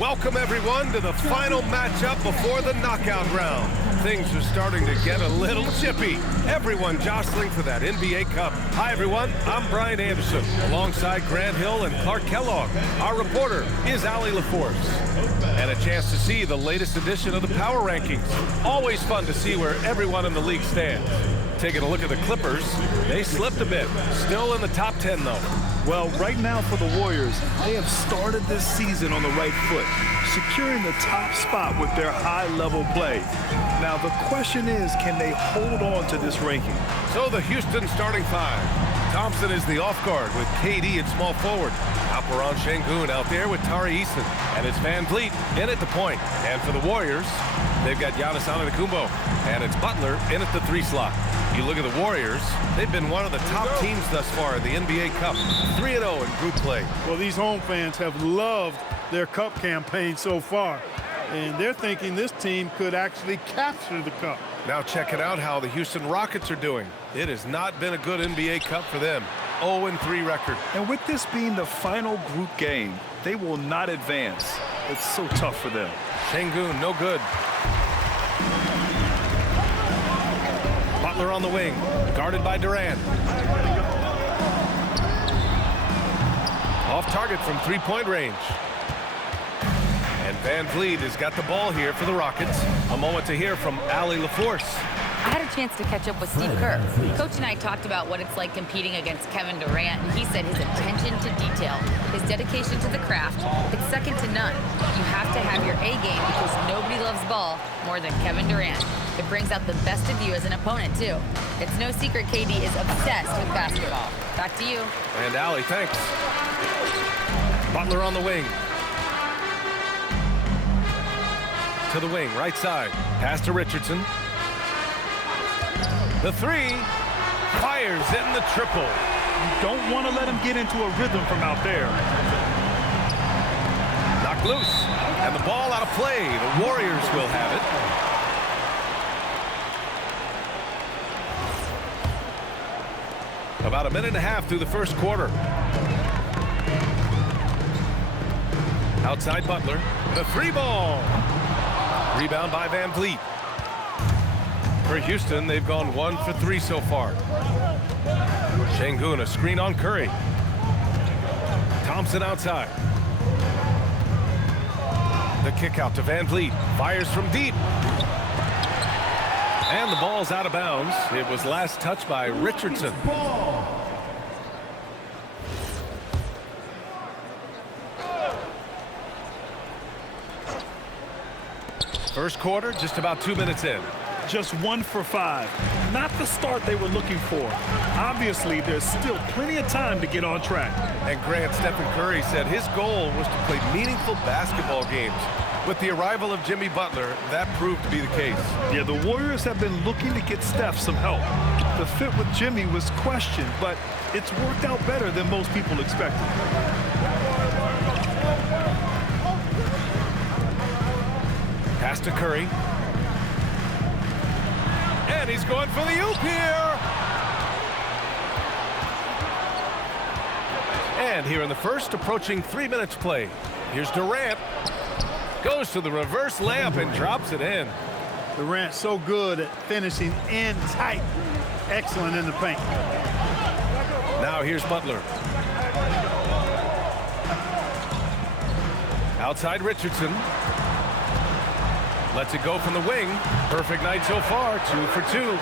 Welcome, everyone, to the final matchup before the knockout round. Things are starting to get a little chippy. Everyone jostling for that NBA Cup. Hi, everyone. I'm Brian Anderson, alongside Grant Hill and Clark Kellogg. Our reporter is Allie LaForce. And a chance to see the latest edition of the Power Rankings. Always fun to see where everyone in the league stands. Taking a look at the Clippers, they slipped a bit. Still in the top 10, though. Well, right now for the Warriors, they have started this season on the right foot, securing the top spot with their high-level play. Now, the question is, can they hold on to this ranking? So the Houston starting five. Thompson is the off guard with KD at small forward. Alperen Sengun out there with Tari Eason. And it's Van Vliet in at the point. And for the Warriors, they've got Giannis Antetokounmpo. And it's Butler in at the 3 slot. You look at the Warriors, they've been one of the top teams thus far in the NBA Cup. 3-0 in group play. Well, these home fans have loved their Cup campaign so far. And they're thinking this team could actually capture the Cup. Now checking out how the Houston Rockets are doing. It has not been a good NBA Cup for them. 0-3 record. And with this being the final group game, they will not advance. It's so tough for them. Sengun, no good. Butler on the wing, guarded by Durant. Off target from three-point range. And Van Vliet has got the ball here for the Rockets. A moment to hear from Allie LaForce. I had a chance to catch up with Steve Kerr. Coach and I talked about what it's like competing against Kevin Durant, and he said his attention to detail, his dedication to the craft, it's second to none. You have to have your A game because nobody loves ball more than Kevin Durant. It brings out the best of you as an opponent, too. It's no secret KD is obsessed with basketball. Back to you. And Allie, thanks. Butler on the wing. To the wing, right side. Pass to Richardson. The three, fires in the triple. You don't want to let him get into a rhythm from out there. Knocked loose, and the ball out of play. The Warriors will have it. About a minute and a half through the first quarter. Outside Butler, the 3 ball. Rebound by Van Vliet. For Houston, they've gone 1 for 3 so far. Sengun, a screen on Curry. Thompson outside. The kick out to Van Vliet. Fires from deep. And the ball's out of bounds. It was last touched by Richardson. First quarter, just about 2 minutes in. Just 1 for 5. Not the start they were looking for. Obviously, there's still plenty of time to get on track. And Grant, Stephen Curry said his goal was to play meaningful basketball games. With the arrival of Jimmy Butler, that proved to be the case. Yeah, the Warriors have been looking to get Steph some help. The fit with Jimmy was questioned, but it's worked out better than most people expected. Pass to Curry. And he's going for the oop here. And here in the first, approaching 3 minutes play. Here's Durant. Goes to the reverse layup and drops it in. Durant so good at finishing in tight. Excellent in the paint. Now here's Butler. Outside Richardson. Lets it go from the wing. Perfect night so far, 2 for 2.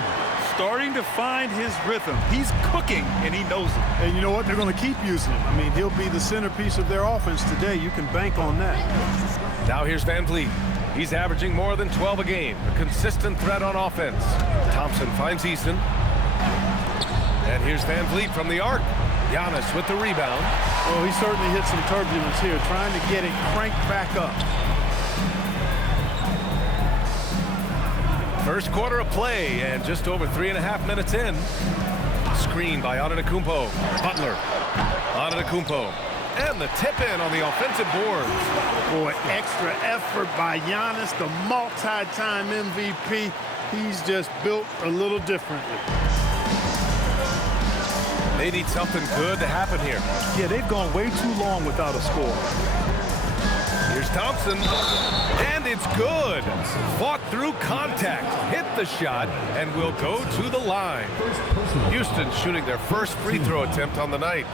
Starting to find his rhythm. He's cooking, and he knows it. And you know what? They're going to keep using him. I mean, he'll be the centerpiece of their offense today. You can bank on that. Now here's Van Vliet. He's averaging more than 12 a game. A consistent threat on offense. Thompson finds Easton. And here's Van Vliet from the arc. Giannis with the rebound. Well, he certainly hit some turbulence here, trying to get it cranked back up. First quarter of play, and just over 3.5 minutes in. Screen by Antetokounmpo. Butler. Antetokounmpo. And the tip-in on the offensive boards. Boy, extra effort by Giannis, the multi-time MVP. He's just built a little differently. They need something good to happen here. Yeah, they've gone way too long without a score. Here's Thompson, and it's good. Fought through contact, hit the shot, and will go to the line. Houston shooting their first free throw attempt on the night.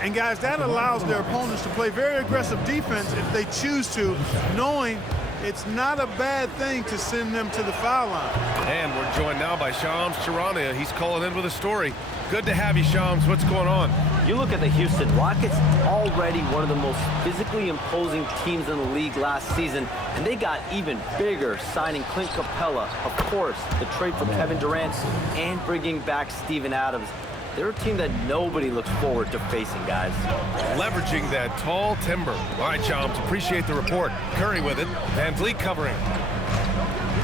And guys, that allows their opponents to play very aggressive defense if they choose to, knowing it's not a bad thing to send them to the foul line. And we're joined now by Shams Charania. He's calling in with a story. Good to have you, Shams. What's going on? You look at the Houston Rockets, already one of the most physically imposing teams in the league last season, and they got even bigger, signing Clint Capella, of course, the trade for Kevin Durant, and bringing back Steven Adams. They're a team that nobody looks forward to facing, guys. Leveraging that tall timber. All right, Shams, appreciate the report. Curry with it. Van Vliet covering.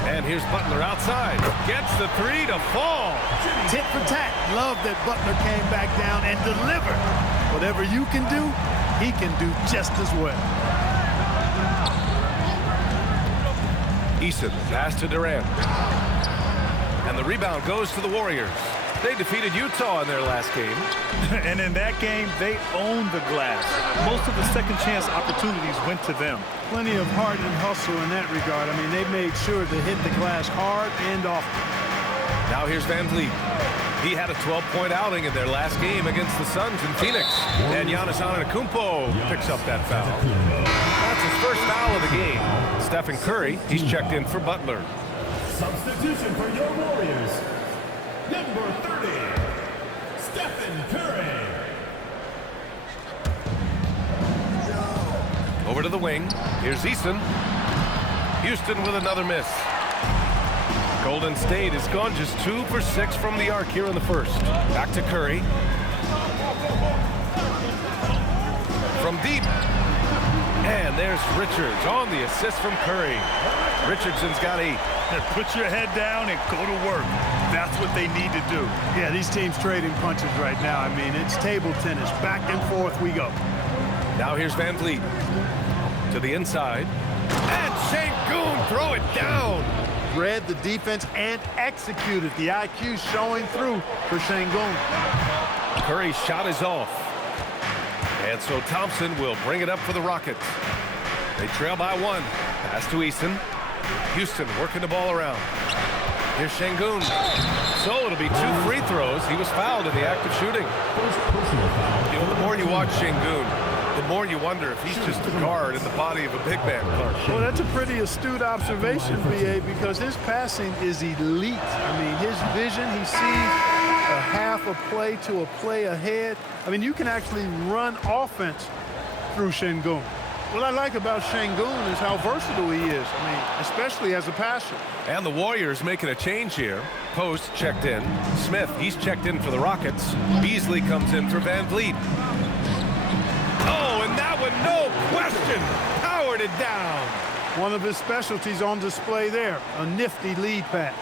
And here's Butler outside. Gets the three to fall. Tit for tat. Love that Butler came back down and delivered. Whatever you can do, he can do just as well. Eason, pass to Durant. And the rebound goes to the Warriors. They defeated Utah in their last game. And in that game, they owned the glass. Most of the second chance opportunities went to them. Plenty of heart and hustle in that regard. I mean, they made sure to hit the glass hard and often. Now here's Van Vliet. He had a 12-point outing in their last game against the Suns in Phoenix. And Giannis Antetokounmpo picks up that foul. That's his first foul of the game. Stephen Curry, he's checked in for Butler. Substitution for your Warriors. Number 30, Stephen Curry. Over to the wing. Here's Eason. Houston with another miss. Golden State has gone just 2 for 6 from the arc here in the first. Back to Curry. From deep. And there's Richards on the assist from Curry. Richardson's got 8. Put your head down and go to work. That's what they need to do. Yeah, these teams trading punches right now. I mean, it's table tennis. Back and forth we go. Now here's Van Vliet. To the inside. And Şengün throw it down. Read the defense and executed. The IQ showing through for Şengün. Curry's shot is off. And so Thompson will bring it up for the Rockets. They trail by 1. Pass to Eason. Houston working the ball around. Here's Şengün. So it'll be 2 free throws. He was fouled in the act of shooting. You know, the more you watch Şengün, the more you wonder if he's just a guard in the body of a big man. Well, that's a pretty astute observation, B.A., because his passing is elite. I mean, his vision, he sees a half a play to a play ahead. I mean, you can actually run offense through Şengün. What I like about Şengün is how versatile he is. I mean, especially as a passer. And the Warriors making a change here. Post checked in. Smith, he's checked in for the Rockets. Beasley comes in for Van Vliet. Oh, and that one, no question, powered it down. One of his specialties on display there, a nifty lead pass.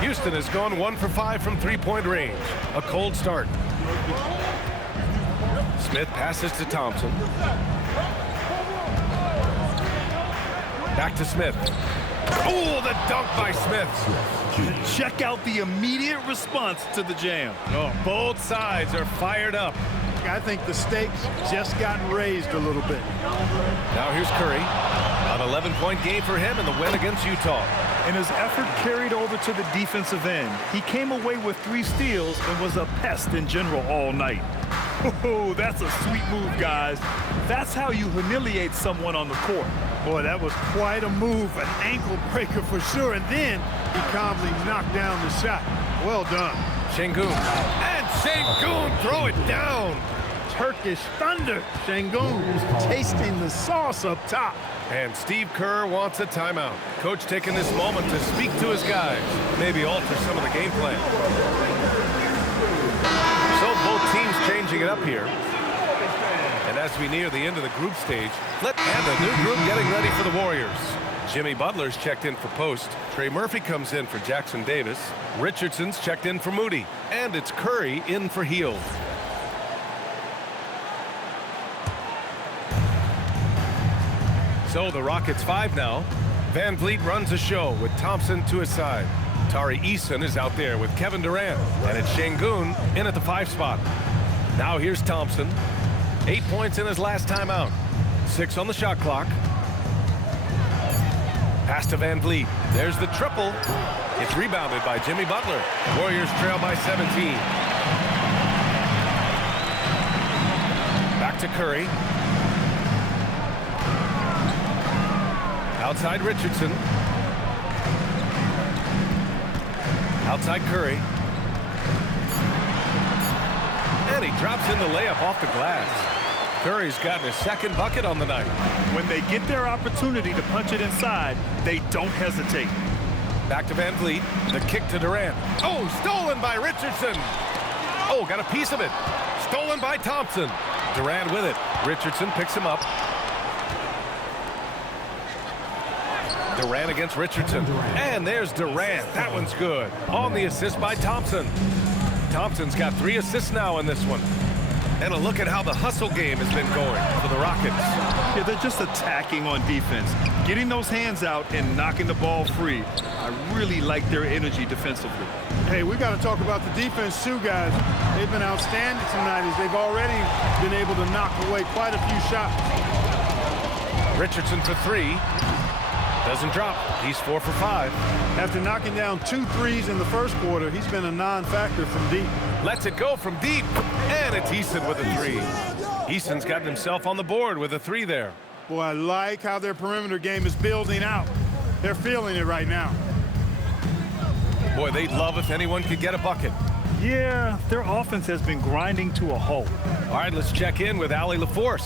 Houston has gone 1 for 5 from three-point range. A cold start. Smith passes to Thompson. Back to Smith. Oh, the dunk by Smith. Check out the immediate response to the jam. Oh, both sides are fired up. I think the stakes just gotten raised a little bit. Now here's Curry. An 11-point game for him in the win against Utah. And his effort carried over to the defensive end. He came away with 3 steals and was a pest in general all night. Oh, that's a sweet move, guys. That's how you humiliate someone on the court. Boy, that was quite a move, an ankle breaker for sure. And then he calmly knocked down the shot. Well done. Şengün. And Şengün throw it down. Turkish thunder. Şengün is tasting the sauce up top. And Steve Kerr wants a timeout. Coach taking this moment to speak to his guys. Maybe alter some of the game plan. So both teams changing it up here. And as we near the end of the group stage, and a new group getting ready for the Warriors. Jimmy Butler's checked in for Post. Trey Murphy comes in for Jackson Davis. Richardson's checked in for Moody. And it's Curry in for Hield. So the Rockets 5 now. Van Vliet runs a show with Thompson to his side. Tari Eason is out there with Kevin Durant. And it's Şengün in at the 5 spot. Now here's Thompson. 8 points in his last time out. 6 on the shot clock. Pass to Van Vliet. There's the triple. It's rebounded by Jimmy Butler. Warriors trail by 17. Back to Curry. Outside Richardson. Outside Curry. And he drops in the layup off the glass. Curry's gotten his second bucket on the night. When they get their opportunity to punch it inside, they don't hesitate. Back to Van Vliet. The kick to Durant. Oh, stolen by Richardson. Oh, got a piece of it. Stolen by Thompson. Durant with it. Richardson picks him up. Durant against Richardson. And there's Durant. That one's good. On the assist by Thompson. Thompson's got 3 assists now in this one. And a look at how the hustle game has been going for the Rockets. Yeah, they're just attacking on defense, getting those hands out and knocking the ball free. I really like their energy defensively. Hey, we got to talk about the defense too, guys. They've been outstanding tonight as they've already been able to knock away quite a few shots. Richardson for 3. Doesn't drop. He's 4 for 5. After knocking down 2 threes in the first quarter, he's been a non-factor from deep. Lets it go from deep. And it's Easton with a 3. Easton's gotten himself on the board with a 3 there. Boy, I like how their perimeter game is building out. They're feeling it right now. Boy, they'd love if anyone could get a bucket. Yeah, their offense has been grinding to a halt. All right, let's check in with Allie LaForce.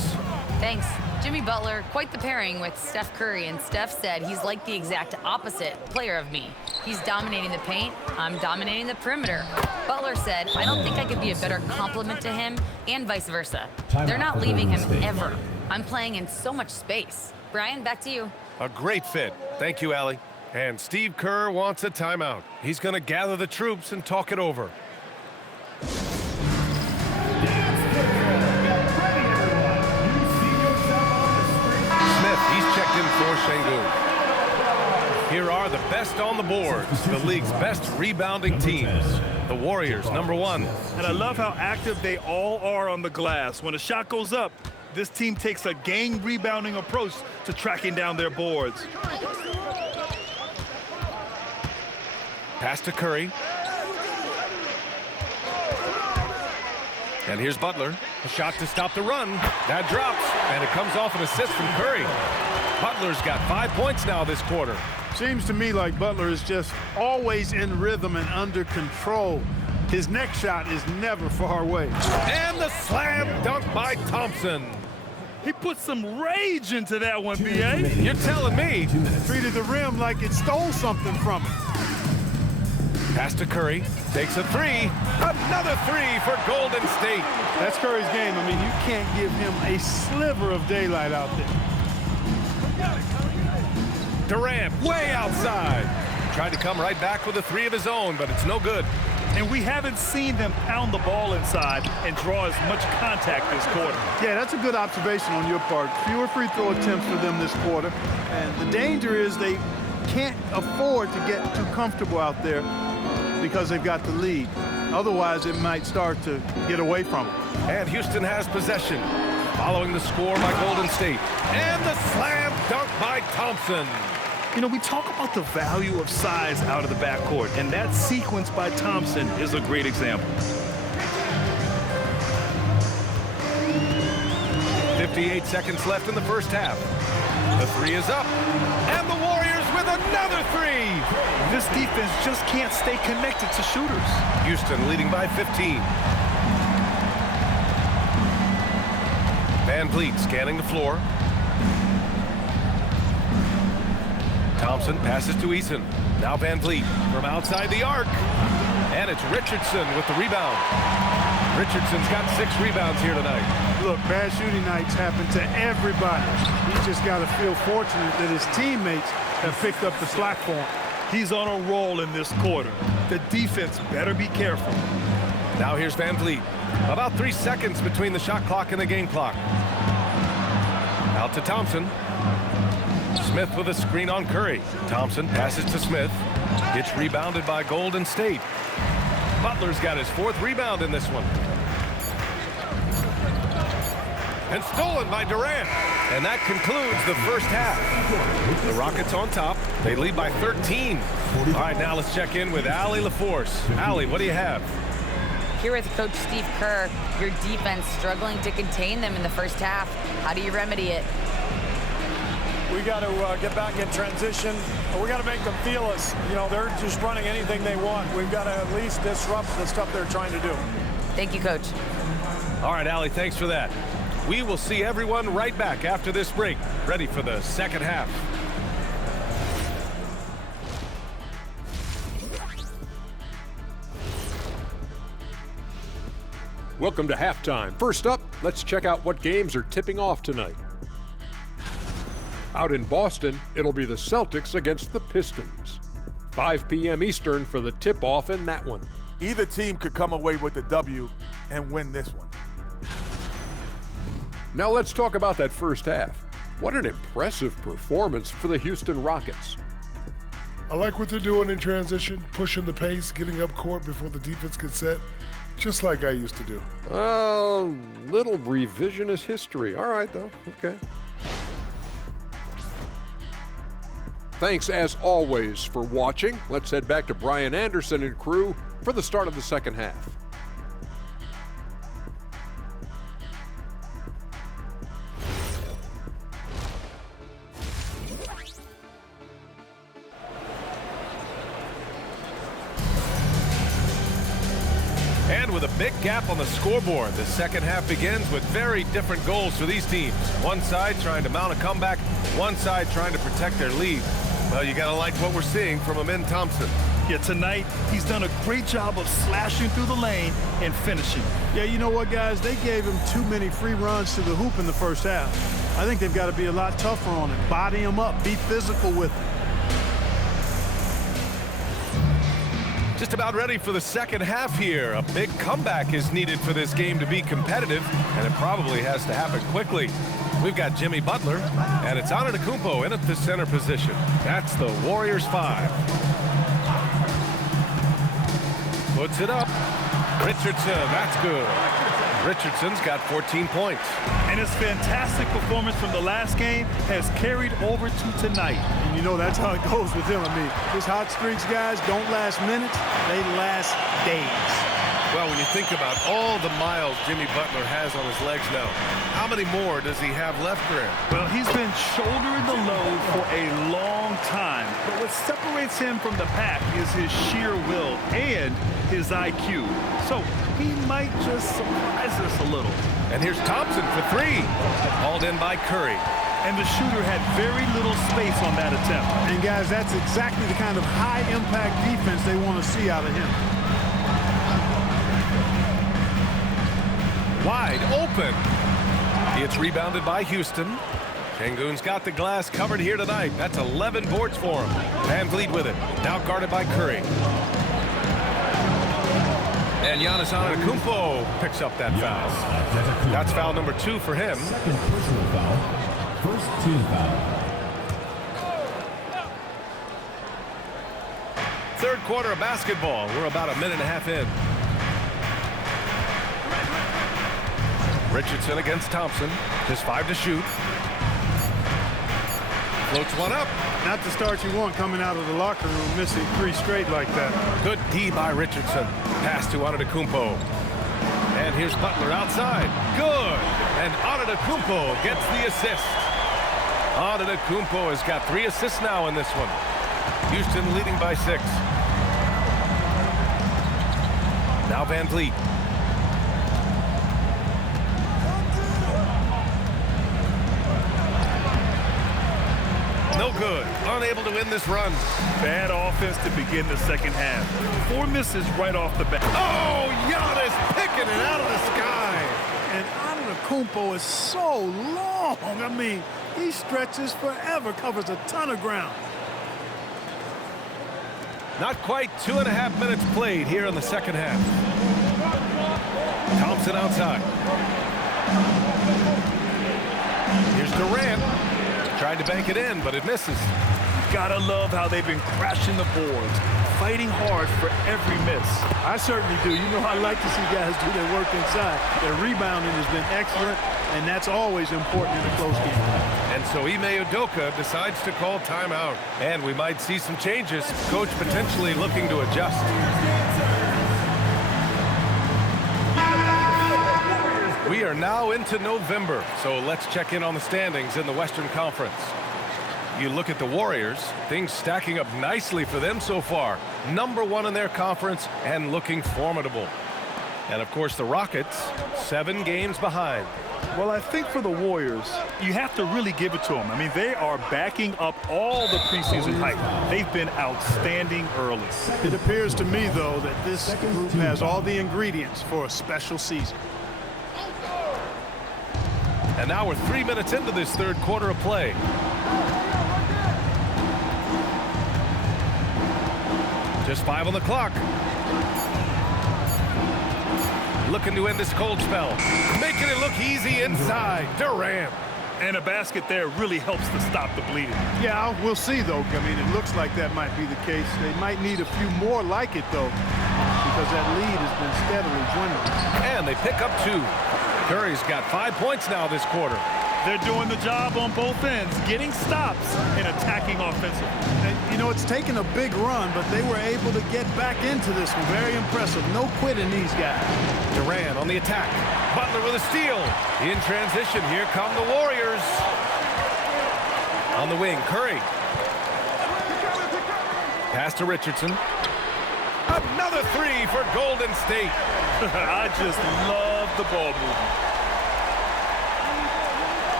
Thanks. Jimmy Butler, quite the pairing with Steph Curry, and Steph said he's like the exact opposite player of me. He's dominating the paint, I'm dominating the perimeter. Butler said, I don't think I could be a better complement to him, and vice versa. They're not leaving him ever. I'm playing in so much space. Brian, back to you. A great fit. Thank you, Allie. And Steve Kerr wants a timeout. He's going to gather the troops and talk it over. He's checked in for Şengün. Here are the best on the boards, the league's best rebounding teams. The Warriors, #1. And I love how active they all are on the glass. When a shot goes up, this team takes a game rebounding approach to tracking down their boards. Pass to Curry. And here's Butler. A shot to stop the run. That drops, and it comes off an assist from Curry. Butler's got 5 points now this quarter. Seems to me like Butler is just always in rhythm and under control. His next shot is never far away. And the slam dunk by Thompson. He put some rage into that one, B.A. You're telling me. Treated the rim like it stole something from him. Pass to Curry. Takes a 3. Another 3 for Golden State. That's Curry's game. I mean, you can't give him a sliver of daylight out there. Durant way outside. Tried to come right back with a 3 of his own, but it's no good. And we haven't seen them pound the ball inside and draw as much contact this quarter. Yeah, that's a good observation on your part. Fewer free throw attempts for them this quarter. And the danger is they can't afford to get too comfortable out there because they've got the lead. Otherwise, it might start to get away from them. And Houston has possession. Following the score by Golden State. And the slam dunk by Thompson. You know, we talk about the value of size out of the backcourt, and that sequence by Thompson is a great example. 58 seconds left in the first half. The 3 is up. And the Warriors with another 3. This defense just can't stay connected to shooters. Houston leading by 15. Van Vliet scanning the floor. Thompson passes to Eason. Now Van Vliet from outside the arc. And it's Richardson with the rebound. Richardson's got 6 rebounds here tonight. Look, bad shooting nights happen to everybody. He's just got to feel fortunate that his teammates have picked up the slack for him. He's on a roll in this quarter. The defense better be careful. Now here's Van Vliet. About 3 seconds between the shot clock and the game clock. Out to Thompson. Smith with a screen on Curry. Thompson passes to Smith. It's rebounded by Golden State. Butler's got his 4th rebound in this one. and stolen by Durant. And that concludes the first half. The Rockets on top. They lead by 13. All right, now let's check in with Allie LaForce. Allie, what do you have? Here with Coach Steve Kerr, your defense struggling to contain them in the first half. How do you remedy it? We got to get back in transition. We got to make them feel us. You know, they're just running anything they want. We've got to at least disrupt the stuff they're trying to do. Thank you, Coach. All right, Allie, thanks for that. We will see everyone right back after this break, ready for the second half. Welcome to halftime. First up, let's check out what games are tipping off tonight. Out in Boston, it'll be the Celtics against the Pistons. 5 p.m. Eastern for the tip-off in that one. Either team could come away with the W and win this one. Now let's talk about that first half. What an impressive performance for the Houston Rockets. I like what they're doing in transition, pushing the pace, getting up court before the defense gets set, just like I used to do. Little revisionist history. All right, though. Okay. Thanks, as always, for watching. Let's head back to Brian Anderson and crew for the start of the second half. And with a big gap on the scoreboard, the second half begins with very different goals for these teams. One side trying to mount a comeback, one side trying to protect their lead. Well, you gotta like what we're seeing from Amin Thompson. Yeah, tonight, he's done a great job of slashing through the lane and finishing. Yeah, you know what, guys? They gave him too many free runs to the hoop in the first half. I think they've got to be a lot tougher on him. Body him up, be physical with him. Just about ready for the second half here. A big comeback is needed for this game to be competitive, and it probably has to happen quickly. We've got Jimmy Butler, and it's Antetokounmpo in at the center position. That's the Warriors 5. Puts it up. Richardson, that's good. Richardson's got 14 points. And his fantastic performance from the last game has carried over to tonight. And you know that's how it goes with him. I mean, his hot streaks, guys, don't last minutes. They last days. Well, when you think about all the miles Jimmy Butler has on his legs now, how many more does he have left for him? Well, he's been shouldering the load for a long time. But what separates him from the pack is his sheer will and his IQ. So he might just surprise us a little. And here's Thompson for three. Hauled in by Curry. And the shooter had very little space on that attempt. And, guys, that's exactly the kind of high-impact defense they want to see out of him. Wide open. It's rebounded by Houston. Şengün's got the glass covered here tonight. That's 11 boards for him. Van Vliet with it. Now guarded by Curry. And Giannis Antetokounmpo picks up that foul. That's foul number 2 for him. Second personal foul. First team foul. Third quarter of basketball. We're about a minute and a half in. Richardson against Thompson. Just 5 to shoot. Floats one up. Not the start you want coming out of the locker room, missing 3 straight like that. Good D by Richardson. Pass to Antetokounmpo. And here's Butler outside. Good. And Antetokounmpo gets the assist. Antetokounmpo has got 3 assists now in this one. Houston leading by 6. Now Van Vliet. No good. Unable to win this run. Bad offense to begin the second half. 4 misses right off the bat. Oh, Giannis picking it out of the sky. And Antetokounmpo is so long. I mean, he stretches forever, covers a ton of ground. Not quite 2.5 minutes played here in the second half. Thompson outside. Here's Durant. Tried to bank it in, but it misses. Gotta love how they've been crashing the boards, fighting hard for every miss. I certainly do. You know, I like to see guys do their work inside. Their rebounding has been excellent. and that's always important in a close game. And so Ime Udoka decides to call timeout. And we might see some changes. Coach potentially looking to adjust. We are now into November, so let's check in on the standings in the Western Conference. You look at the Warriors, things stacking up nicely for them so far. #1 in their conference and looking formidable. And of course the Rockets, 7 games behind. Well, I think for the Warriors, you have to really give it to them. I mean, they are backing up all the preseason hype. They've been outstanding early. It appears to me, though, that this group has all the ingredients for a special season. And now we're 3 minutes into this third quarter of play. Just 5 on the clock. Looking to end this cold spell. Making it look easy inside. Durant. And a basket there really helps to stop the bleeding. Yeah, we'll see, though. I mean, it looks like that might be the case. They might need a few more like it, though, because that lead has been steadily dwindling. And they pick up 2. Curry's got 5 points now this quarter. They're doing the job on both ends, getting stops and attacking offensively. And, you know, it's taken a big run, but they were able to get back into this one. Very impressive. No quitting these guys. Durant on the attack. Butler with a steal. In transition, here come the Warriors. On the wing, Curry. Pass to Richardson. Another 3 for Golden State. I just love the ball movement.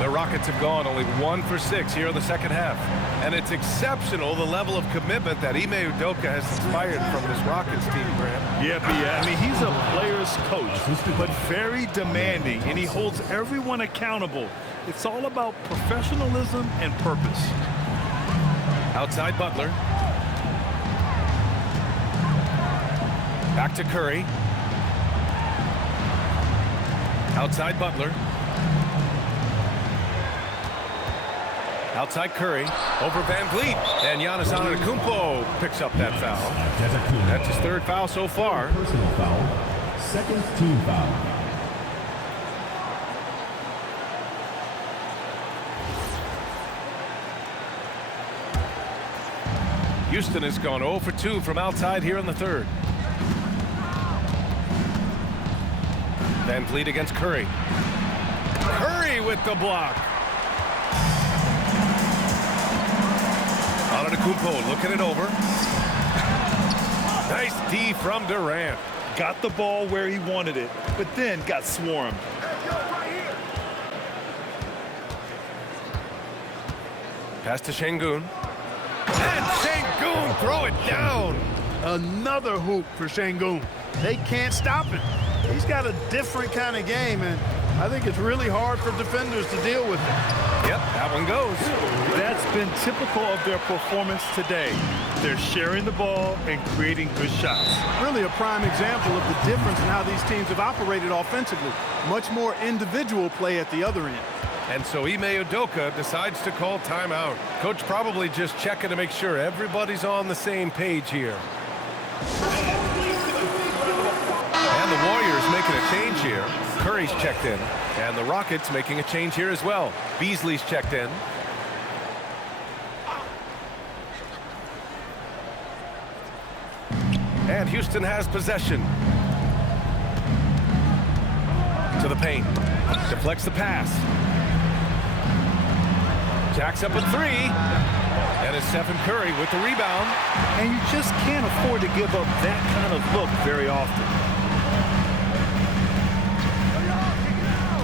The Rockets have gone only 1 for 6 here in the second half. And it's exceptional the level of commitment that Ime Udoka has inspired from this Rockets team, Graham. Yeah, I mean, he's a player's coach, but very demanding, and he holds everyone accountable. It's all about professionalism and purpose. Outside Butler. Back to Curry. Outside Butler. Outside Curry. Over Van Vliet. And Giannis Antetokounmpo picks up that foul. That's his 3rd foul so far. Personal foul. Second team foul. Houston has gone 0 for 2 from outside here in the 3rd. Van Vliet against Curry. Curry with the block. Antetokounmpo looking it over. Nice D from Durant. Got the ball where he wanted it, but then got swarmed. Pass to Şengün. And Şengün throw it down. Another hoop for Şengün. They can't stop him. He's got a different kind of game, and I think it's really hard for defenders to deal with it. Yep, that one goes. That's been typical of their performance today. They're sharing the ball and creating good shots. Really a prime example of the difference in how these teams have operated offensively. Much more individual play at the other end. And so Ime Udoka decides to call timeout. Coach probably just checking to make sure everybody's on the same page here. And the Warriors making a change here. Curry's checked in. And the Rockets making a change here as well. Beasley's checked in. And Houston has possession. To the paint. Deflects the pass. Jacks up a 3. And it's Stephen Curry with the rebound. And you just can't afford to give up that kind of look very often.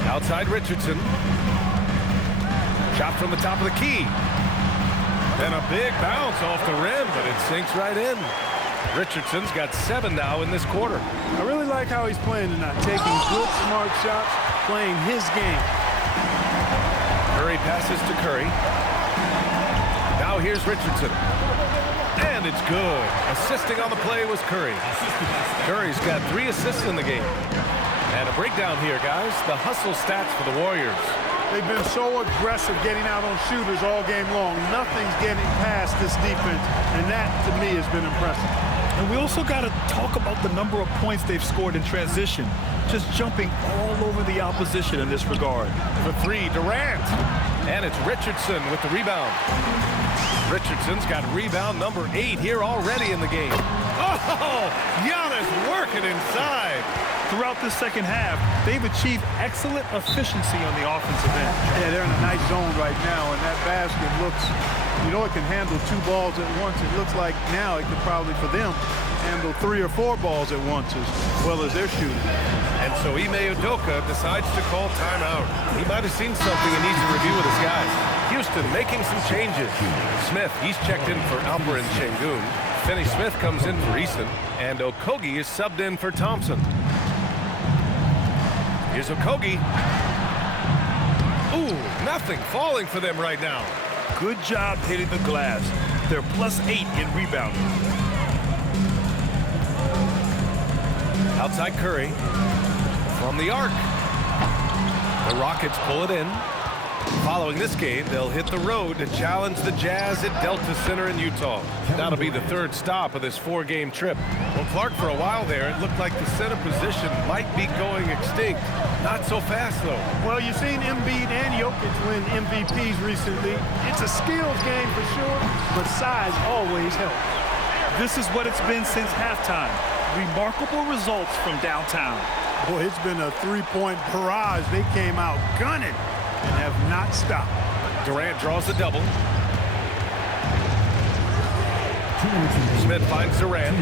Outside Richardson. Shot from the top of the key. And a big bounce off the rim, but it sinks right in. Richardson's got 7 now in this quarter. I really like how he's playing tonight. Taking good, smart shots, playing his game. Curry passes to Curry. Now here's Richardson. And it's good. Assisting on the play was Curry. Curry's got 3 assists in the game. And a breakdown here, guys. The hustle stats for the Warriors. They've been so aggressive getting out on shooters all game long. Nothing's getting past this defense, and that, to me, has been impressive. And we also got to talk about the number of points they've scored in transition, just jumping all over the opposition in this regard. For three, Durant. And it's Richardson with the rebound. Richardson's got rebound number 8 here already in the game. Oh, Giannis working inside. Throughout the second half, they've achieved excellent efficiency on the offensive end. Yeah, they're in a nice zone right now, and that basket looks, you know, it can handle 2 balls at once. It looks like now it could probably, for them, handle 3 or 4 balls at once as well as they're shooting. And so Ime Udoka decides to call timeout. He might have seen something and needs to review with his guys. Houston making some changes. Smith, he's checked in for Alperin Şengün. Finney-Smith comes in for Eason. And Okogie is subbed in for Thompson. Here's Okogie. Ooh, nothing falling for them right now. Good job hitting the glass. They're +8 in rebounding. Outside Curry. From the arc. The Rockets pull it in. Following this game, they'll hit the road to challenge the Jazz at Delta Center in Utah. That'll be the 3rd stop of this 4-game trip. Well, Clark, for a while there, it looked like the center position might be going extinct. Not so fast, though. Well, you've seen Embiid and Jokic win MVPs recently. It's a skills game for sure, but size always helps. This is what it's been since halftime. Remarkable results from downtown. Boy, it's been a 3-point barrage. They came out gunning and have not stopped. Durant draws the double. Smith finds Durant.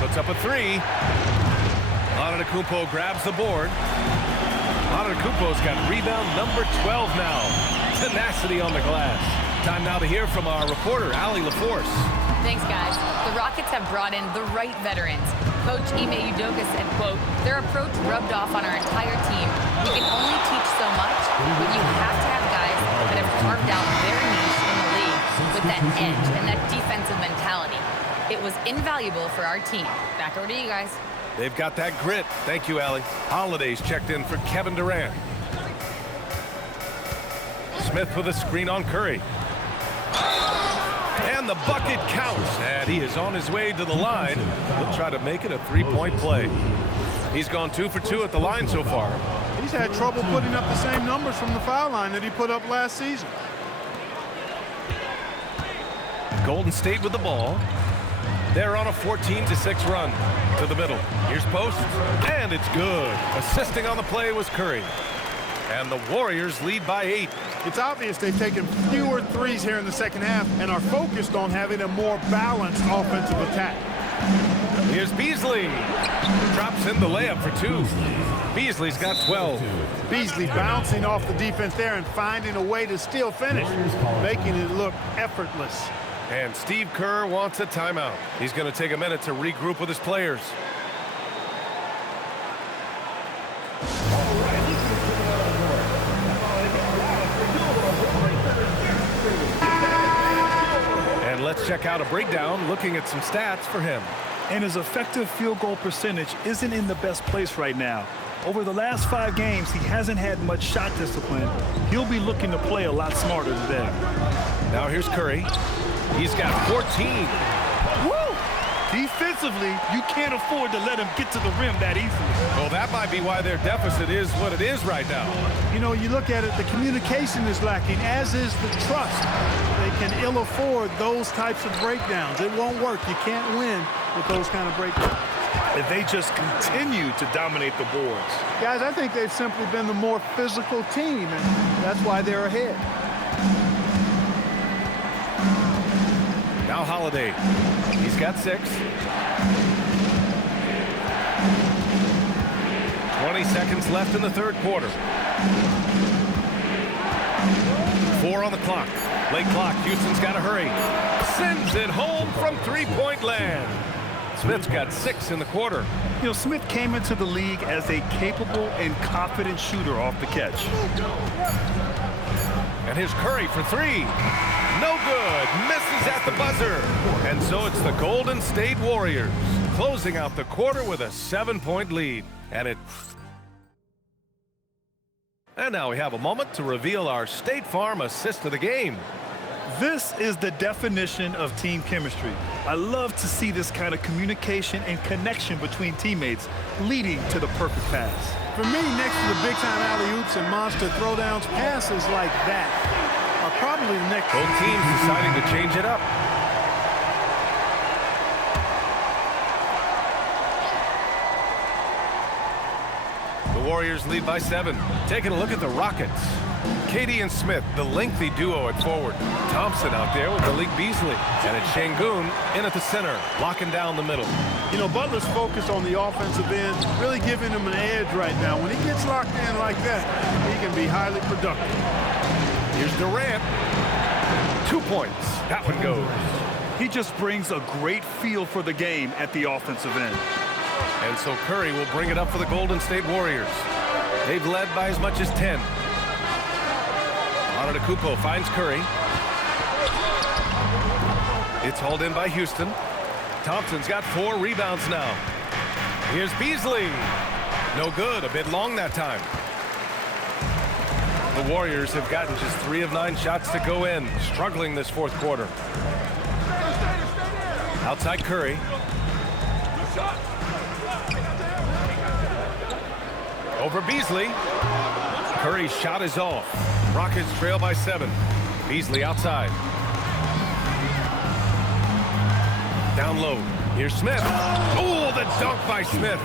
Puts up a 3. Antetokounmpo grabs the board. Antetokounmpo's got rebound number 12 now. Tenacity on the glass. Time now to hear from our reporter, Allie LaForce. Thanks, guys. The Rockets have brought in the right veterans. Coach Ime Udoka said, quote, their approach rubbed off on our entire team. We can only teach so much, but you have to have guys that have carved out their niche in the league with that edge and that defensive mentality. It was invaluable for our team. Back over to you guys. They've got that grit. Thank you, Allie. Holiday's checked in for Kevin Durant. Smith with a screen on Curry. And the bucket counts, and he is on his way to the line. He'll try to make it a 3-point play. He's gone 2 for 2 at the line so far. He's had trouble putting up the same numbers from the foul line that he put up last season. Golden State with the ball. They're on a 14-6 run to the middle. Here's post, and it's good. Assisting on the play was Curry. And the Warriors lead by 8. It's obvious they've taken fewer threes here in the second half and are focused on having a more balanced offensive attack. Here's Beasley. Drops in the layup for 2. Beasley's got 12. Beasley bouncing off the defense there and finding a way to still finish, making it look effortless. And Steve Kerr wants a timeout. He's going to take a minute to regroup with his players. And let's check out a breakdown looking at some stats for him. And his effective field goal percentage isn't in the best place right now. Over the last 5 games, he hasn't had much shot discipline. He'll be looking to play a lot smarter today. Now here's Curry. He's got 14. Woo! Defensively, you can't afford to let him get to the rim that easily. Well, that might be why their deficit is what it is right now. You know, you look at it, the communication is lacking, as is the trust. They can ill afford those types of breakdowns. It won't work. You can't win with those kind of breakdowns. And they just continue to dominate the boards. Guys, I think they've simply been the more physical team, and that's why they're ahead. Now Holiday. He's got 6. 20 seconds left in the 3rd quarter. 4 on the clock. Late clock. Houston's got to hurry. Sends it home from 3-point land. Smith's got 6 in the quarter. You know, Smith came into the league as a capable and confident shooter off the catch. And here's Curry for 3. No good. Misses at the buzzer. And so it's the Golden State Warriors closing out the quarter with a 7-point lead. And now we have a moment to reveal our State Farm assist of the game. This is the definition of team chemistry. I love to see this kind of communication and connection between teammates leading to the perfect pass. For me, next to the big-time alley-oops and monster throwdowns, passes like that are probably the next. Both teams deciding to change it up. The Warriors lead by 7. Taking a look at the Rockets. Katie and Smith, the lengthy duo at forward. Thompson out there with Malik Beasley. And it's Şengün in at the center, locking down the middle. You know, Butler's focus on the offensive end, really giving him an edge right now. When he gets locked in like that, he can be highly productive. Here's Durant. 2 points. That one goes. He just brings a great feel for the game at the offensive end. And so Curry will bring it up for the Golden State Warriors. They've led by as much as 10. Antetokounmpo finds Curry. It's hauled in by Houston. Thompson's got 4 rebounds now. Here's Beasley. No good, a bit long that time. The Warriors have gotten just 3 of 9 shots to go in, struggling this fourth quarter. Outside Curry. Over Beasley. Curry's shot is off. Rockets trail by 7. Beasley outside. Down low. Here's Smith. Oh, the dunk by Smith.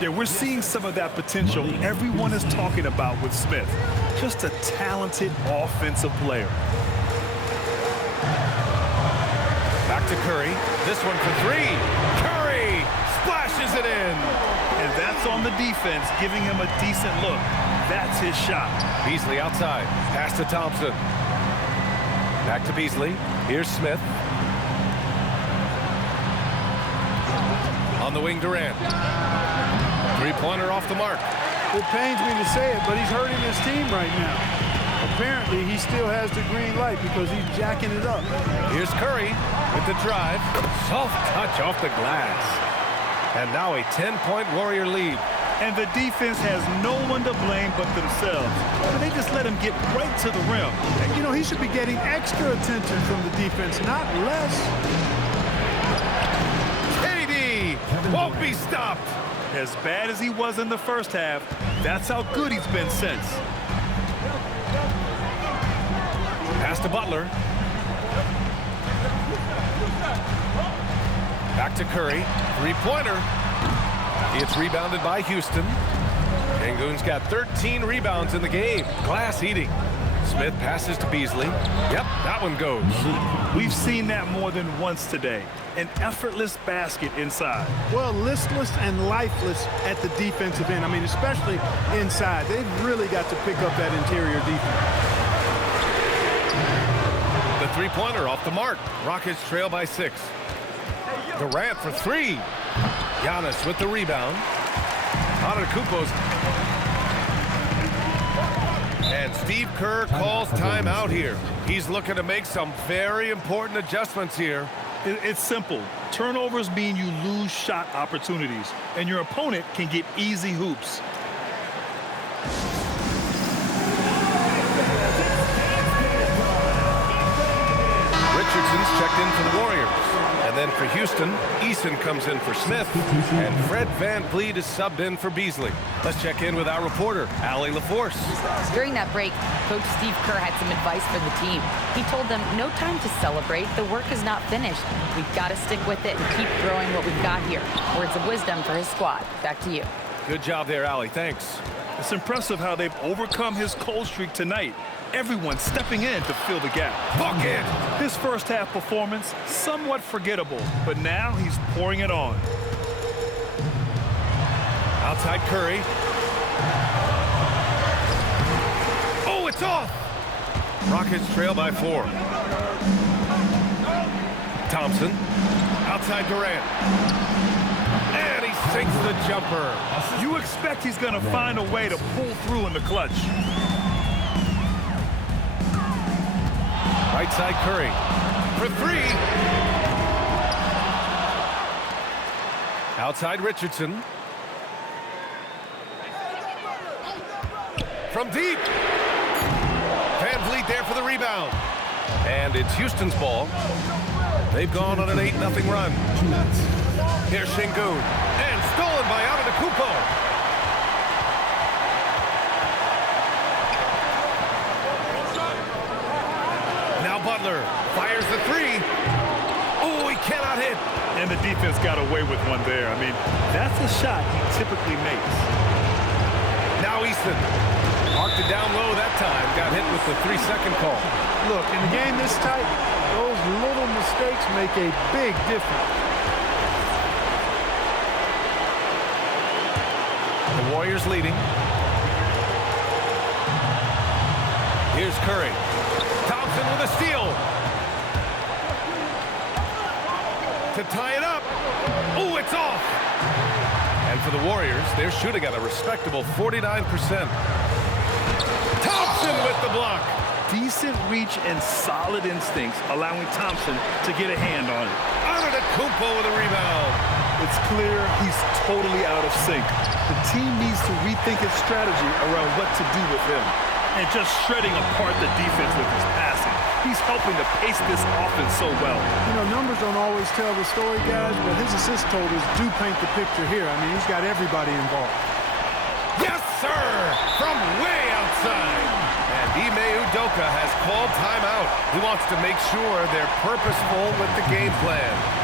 Yeah, we're seeing some of that potential everyone is talking about with Smith. Just a talented offensive player. Back to Curry. This one for 3. Curry splashes it in. And that's on the defense, giving him a decent look. That's his shot. Beasley outside. Pass to Thompson. Back to Beasley. Here's Smith. On the wing, Durant. Three-pointer off the mark. It pains me to say it, but he's hurting his team right now. Apparently, he still has the green light because he's jacking it up. Here's Curry with the drive. Soft touch off the glass. And now a 10-point Warrior lead. And the defense has no one to blame but themselves. But they just let him get right to the rim. And, you know, he should be getting extra attention from the defense, not less. KD won't be stopped. As bad as he was in the first half, that's how good he's been since. Pass to Butler. Back to Curry. Three-pointer. It's rebounded by Houston. Şengün's got 13 rebounds in the game. Glass eating. Smith passes to Beasley. Yep, that one goes. We've seen that more than once today. An effortless basket inside. Well, listless and lifeless at the defensive end. I mean, especially inside. They've really got to pick up that interior defense. The three-pointer off the mark. Rockets trail by 6. Durant for 3. Giannis with the rebound. Antetokounmpo's. And Steve Kerr calls timeout here. He's looking to make some very important adjustments here. It's simple. Turnovers mean you lose shot opportunities, and your opponent can get easy hoops. Richardson's checked in for the Warriors. And then for Houston, Eason comes in for Smith, and Fred VanVleet is subbed in for Beasley. Let's check in with our reporter, Allie LaForce. During that break, Coach Steve Kerr had some advice for the team. He told them, no time to celebrate. The work is not finished. We've got to stick with it and keep growing what we've got here. Words of wisdom for his squad. Back to you. Good job there, Allie. Thanks. It's impressive how they've overcome his cold streak tonight. Everyone stepping in to fill the gap. Bucket! His first half performance, somewhat forgettable, but now he's pouring it on. Outside Curry. Oh, it's off! Rockets trail by 4. Thompson. Outside Durant. And he sinks the jumper. You expect he's going to find a way to pull through in the clutch. Right side Curry for 3. Outside Richardson. From deep. VanVleet there for the rebound. And it's Houston's ball. They've gone on an 8-0 run. Here's Şengün. And stolen by Antetokounmpo. Now Butler fires the three. Oh, he cannot hit. And the defense got away with one there. I mean, that's a shot he typically makes. Now Easton. Marked it down low that time. Got hit with the 3-second call. Look, in a game this tight, those little mistakes make a big difference. The Warriors leading. Here's Curry. Thompson with a steal. To tie it up. Oh, it's off. And for the Warriors, they're shooting at a respectable 49%. Thompson with the block. Decent reach and solid instincts, allowing Thompson to get a hand on it. Antetokounmpo with a rebound. It's clear he's totally out of sync. The team needs to rethink its strategy around what to do with him. And just shredding apart the defense with his passing. He's helping to pace this offense so well. You know, numbers don't always tell the story, guys, but his assist totals do paint the picture here. I mean, he's got everybody involved. Yes, sir! From way outside. And Ime Udoka has called timeout. He wants to make sure they're purposeful with the game plan.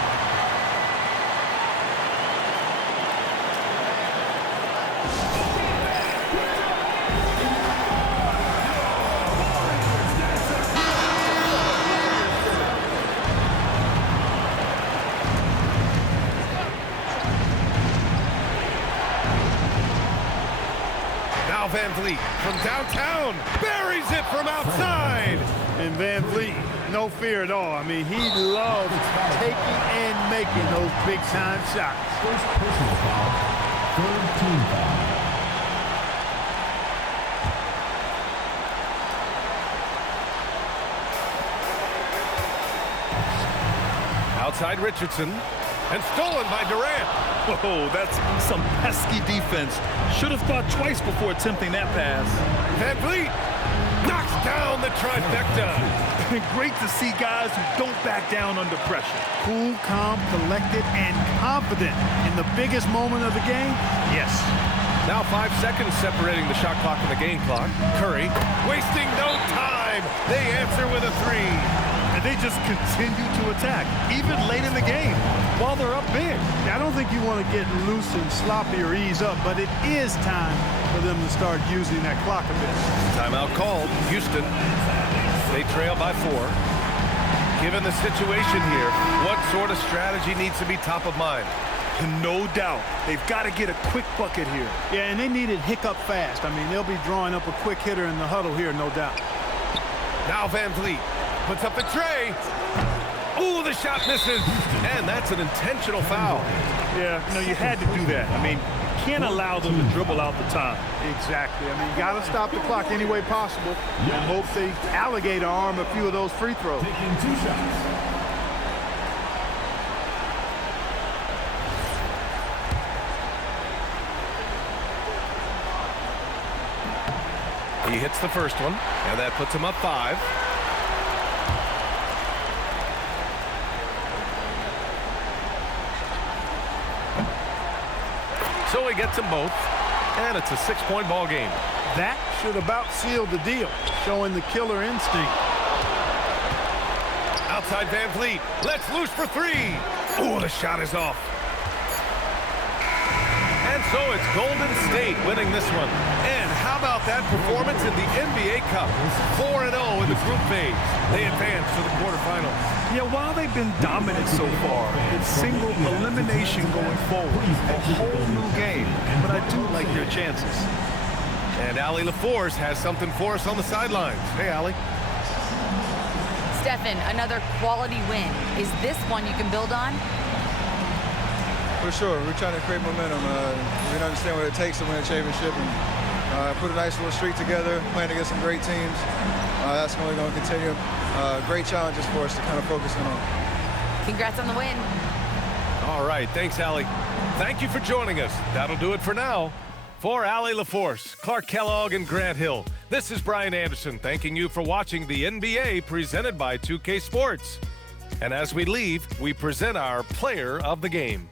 Van Vliet from downtown buries it from outside. And Van Vliet, no fear at all. I mean, he loves taking and making those big-time shots. First personal foul. Third team foul. Outside Richardson. And stolen by Durant. Whoa, that's some pesky defense. Should have thought twice before attempting that pass. Van Vliet knocks down the trifecta. Great to see guys who don't back down under pressure. Cool, calm, collected, and confident in the biggest moment of the game. Yes. Now 5 seconds separating the shot clock and the game clock. Curry wasting no time. They answer with a three. And they just continue to attack, even late in the game, while they're up big. I don't think you want to get loose and sloppy or ease up, but it is time for them to start using that clock a bit. Timeout called. Houston, they trail by 4. Given the situation here, what sort of strategy needs to be top of mind? No doubt. They've got to get a quick bucket here. Yeah, and they need it hiccup fast. I mean, they'll be drawing up a quick hitter in the huddle here, no doubt. Now Van Vliet puts up the tray. Ooh, the shot misses. And that's an intentional foul. Yeah, you know, you had to do that. I mean, you can't allow them to dribble out the time. Exactly. I mean, you got to stop the clock any way possible and hope they alligator arm a few of those free throws. Taking 2 shots. He hits the first one, and that puts him up 5. So he gets them both, and it's a 6-point ball game. That should about seal the deal, showing the killer instinct. Outside Van Vliet, lets loose for 3. Ooh, the shot is off. And so it's Golden State winning this one. And how about that performance in the NBA Cup? 4-0 in the group phase. They advance to the quarterfinals. Yeah, while they've been dominant so far, it's single elimination going forward. A whole new game, but I do like their chances. And Allie LaForce has something for us on the sidelines. Hey, Allie. Stephen, another quality win. Is this one you can build on? For sure. We're trying to create momentum. We understand what it takes to win a championship and put a nice little streak together, playing against some great teams. That's only going to continue. Great challenges for us to kind of focus in on. Congrats on the win. All right. Thanks, Allie. Thank you for joining us. That'll do it for now. For Allie LaForce, Clark Kellogg, and Grant Hill, This is Brian Anderson thanking you for watching the NBA presented by 2K Sports. And as we leave, we present our player of the game.